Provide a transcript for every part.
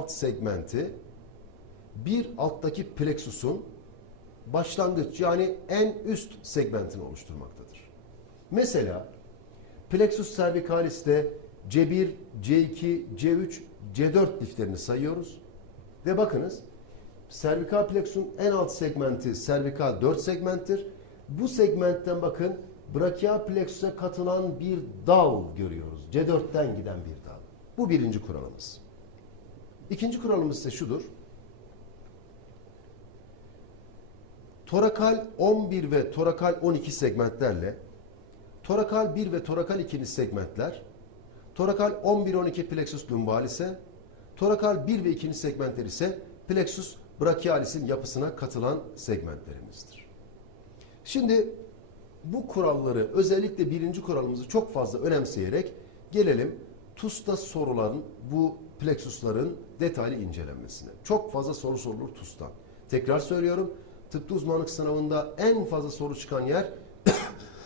alt segmenti bir alttaki plexusun başlangıç yani en üst segmentini oluşturmaktadır. Mesela plexus cervicalis'te C1, C2, C3, C4 liflerini sayıyoruz. Ve bakınız servikal plexusun en alt segmenti servikal 4 segmenttir. Bu segmentten bakın brachial plexus'a katılan bir dal görüyoruz. C4'ten giden bir dal. Bu birinci kuralımız. İkinci kuralımız ise şudur. Torakal 11 ve torakal 12 segmentlerle torakal 1 ve torakal 2'li segmentler torakal 11-12 plexus lumbalis torakal 1 ve 2. segmentler ise plexus brachialis'in yapısına katılan segmentlerimizdir. Şimdi bu kuralları özellikle birinci kuralımızı çok fazla önemseyerek gelelim TUS'ta sorulan bu plexusların detaylı incelenmesine. Çok fazla soru sorulur TUS'tan. Tekrar söylüyorum tıpta uzmanlık sınavında en fazla soru çıkan yer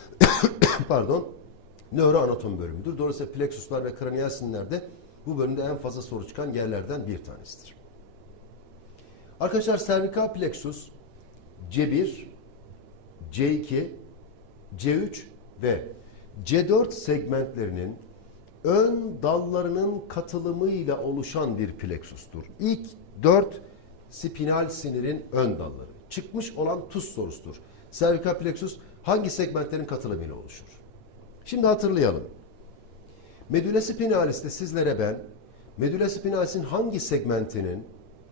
pardon nöroanatomi bölümüdür. Dolayısıyla plexuslar ve kraniyal sinirlerde bu bölümde en fazla soru çıkan yerlerden bir tanesidir. Arkadaşlar servikal plexus C1, C2, C3 ve C4 segmentlerinin ön dallarının katılımıyla oluşan bir plexustur. İlk dört spinal sinirin ön dalları. Çıkmış olan tuz sorusudur. Servikal plexus hangi segmentlerin katılımıyla oluşur? Şimdi hatırlayalım. Medulla spinalis'te sizlere ben medulla spinalis'in hangi segmentinin,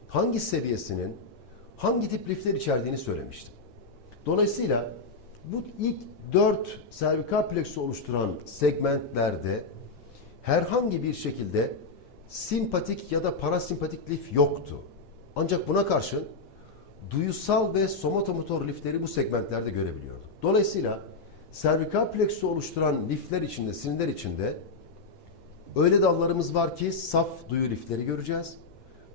hangi seviyesinin, hangi tip lifler içerdiğini söylemiştim. Dolayısıyla bu ilk dört servikal plexusu oluşturan segmentlerde herhangi bir şekilde simpatik ya da parasempatik lif yoktu. Ancak buna karşın duyusal ve somatomotor lifleri bu segmentlerde görebiliyorduk. Dolayısıyla servikal plexusu oluşturan lifler içinde, sinirler içinde öyle dallarımız var ki saf duyu lifleri göreceğiz.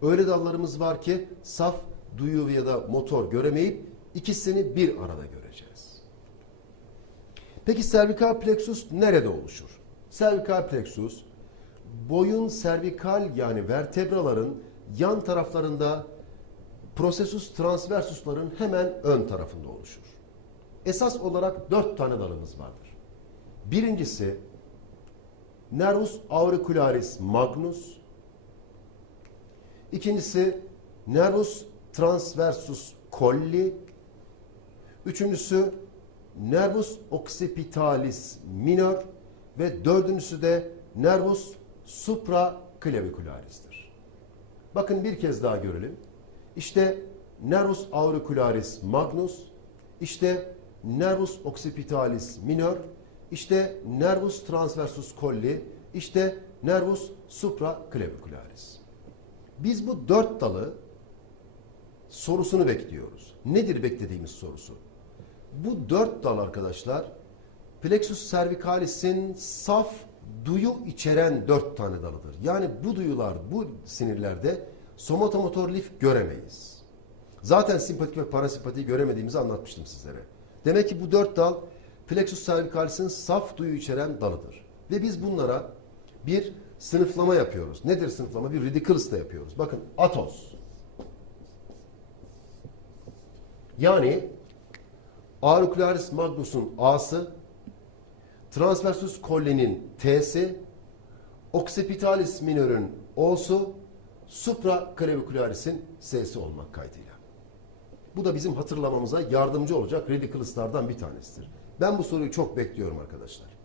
Öyle dallarımız var ki saf duyu ya da motor göremeyip ikisini bir arada göreceğiz. Peki servikal plexus nerede oluşur? Servikal plexus boyun servikal yani vertebraların yan taraflarında prosesus transversusların hemen ön tarafında oluşur. Esas olarak dört tane dalımız vardır. Birincisi nervus auricularis magnus. İkincisi nervus transversus colli. Üçüncüsü nervus occipitalis minor ve dördüncüsü de nervus supraclavicularis'tir. Bakın bir kez daha görelim. İşte nervus auricularis magnus, işte nervus occipitalis minor, işte nervus transversus colli, işte nervus supraclavicularis. Biz bu dört dalı sorusunu bekliyoruz. Nedir beklediğimiz sorusu? Bu dört dal arkadaşlar plexus cervicalis'in saf duyu içeren dört tane dalıdır. Yani bu duyular, bu sinirlerde somatomotor lif göremeyiz. Zaten simpatik ve parasimpatiyi göremediğimizi anlatmıştım sizlere. Demek ki bu dört dal plexus cervicalis'in saf duyu içeren dalıdır. Ve biz bunlara bir sınıflama yapıyoruz. Nedir sınıflama? Bir ridiculous da yapıyoruz. Bakın atos. Yani auricularis magnus'un A'sı, transversus colli'nin T'si, occipitalis minör'ün O'su, supraclavicularis'in S'si olmak kaydıyla. Bu da bizim hatırlamamıza yardımcı olacak ridiculous'lardan bir tanesidir. Ben bu soruyu çok bekliyorum arkadaşlar.